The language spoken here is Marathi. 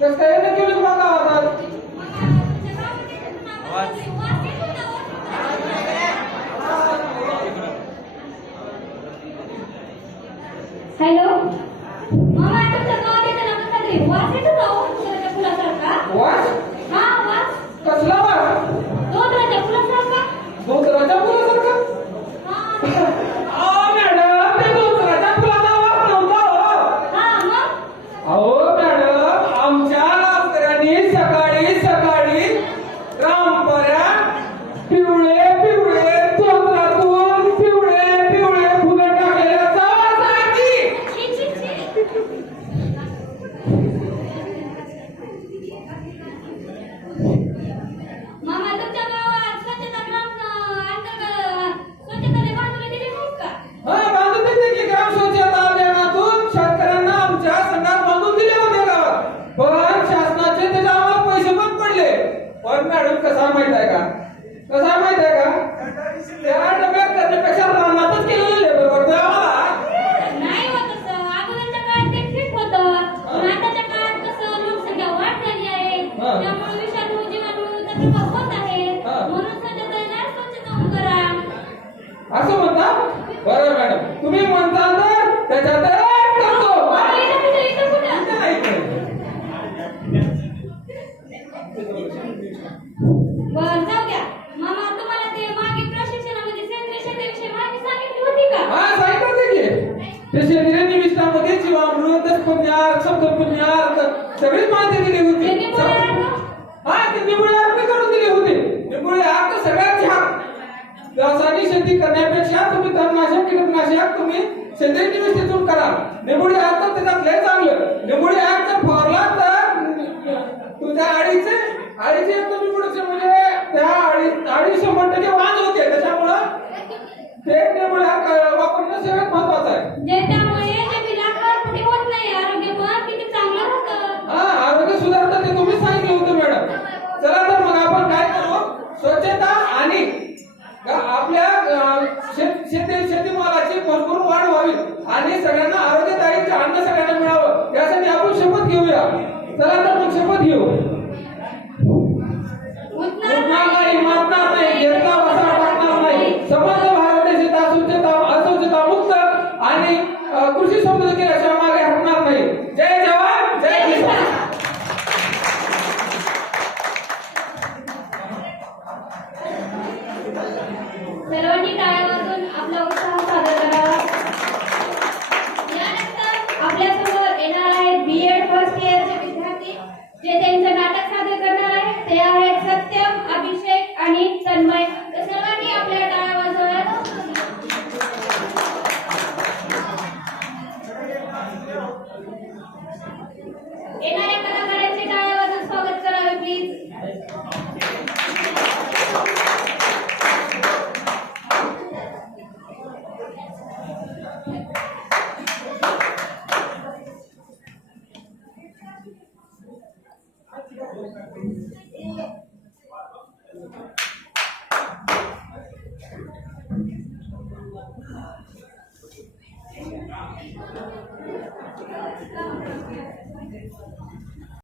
कसं काय येणं केलं तुला गावात? हॅलो मामा, तुमच्या गावात येतं ना कसं तरी वास येतो का हो धोत्र्याच्या फुलासारखा? वास? हा वास, कसला वास? धोत्र्याच्या फुलासारखा. धोत्राच्या फुलासारखा? हा मॅडम, ते धोत्राच्या फुलाचा वास नव्हता हो. हा मग अहो मॅडम, आमच्या गावकऱ्यांनी सकाळी सकाळी रामपऱ्या पिवळे पिवळे धोत्रातून पिवळे पिवळे फुलं टाकलेल्याचा वास आहे की. छी छी छी. मामा, तुमच्या गावात स्वच्छता स्वच्छतेने बांधून दिली नाहीत का? हा, बांधून दिले की ग्राम स्वच्छता अभियानातून शेतकऱ्यांना आमच्या संघात बांधून दिले होते गावात. पण शासनाचे त्याचे आम्हाला पैसे पण पडले. पण मॅडम कसा माहित आहे का? कसा माहित आहे का? त्या डब्यात करण्यापेक्षा रानातच केलेलं लेबर वाटतं आम्हाला. नाही होत तसं. अगोदरच्या काळात ते ठीक होतं. पण आताच्या काळात कसं लोकसंख्या वाढ झाली आहे. त्यामुळे विषाणू जीवाणू त्याचा होत आहे. म्हणून स्वच्छता करा. असं म्हणता? बरं मॅडम, तुम्ही म्हणता तर त्याच्यात करतो. इथं कुठं? इथे नाही करत. बरं, जाऊ द्या. मामा, तुम्हाला ते मागे प्रशिक्षणामध्ये सेंद्रिय शेतीविषयी माहिती सांगितली होती का? हा, सांगितलं की ते सेंद्रिय निविष्ठामध्ये जीवामृत, पुण्यार, शब्दपुण्यार सगळीच माहिती दिली ते होती. निंबोळी अर्क? हा, ते निंबोळी अर्क करून दिली होती. निंबोळी अर्क सगळ्यात छान. रासायनिक शेती करण्यापेक्षा तुम्ही तणनाशक कीटकनाशक तुम्ही सेंद्रिय निविष्ठीतून करा. निंबोळी अर्क त्याच्यात लय चांगलं. निंबोळी अर्क फवारला तर तुमच्या आळीचे एकदम निंबोळीचे म्हणजे त्या आळी 100% वाढ होते. त्याच्यामुळं ते निंबोळी अर्क वापरणं सगळ्यात महत्वाचं आहे. जे त्यामुळे जमिनीला खरपुटी होत नाही. आरोग्य पण किती चांगलं राहतं. हा, आरोग्य सुधारतं ते तुम्ही सांगितलं होतं मॅडम. चला तर मग आपण काय करू? स्वच्छता आणि आपल्या शेतीमालाची भरपूर वाढ व्हावी आणि सगळ्यांना आरोग्यदायी अन्न सगळ्यांना मिळावं यासाठी आपण शपथ घेऊया. चला तर मग शपथ घेऊ.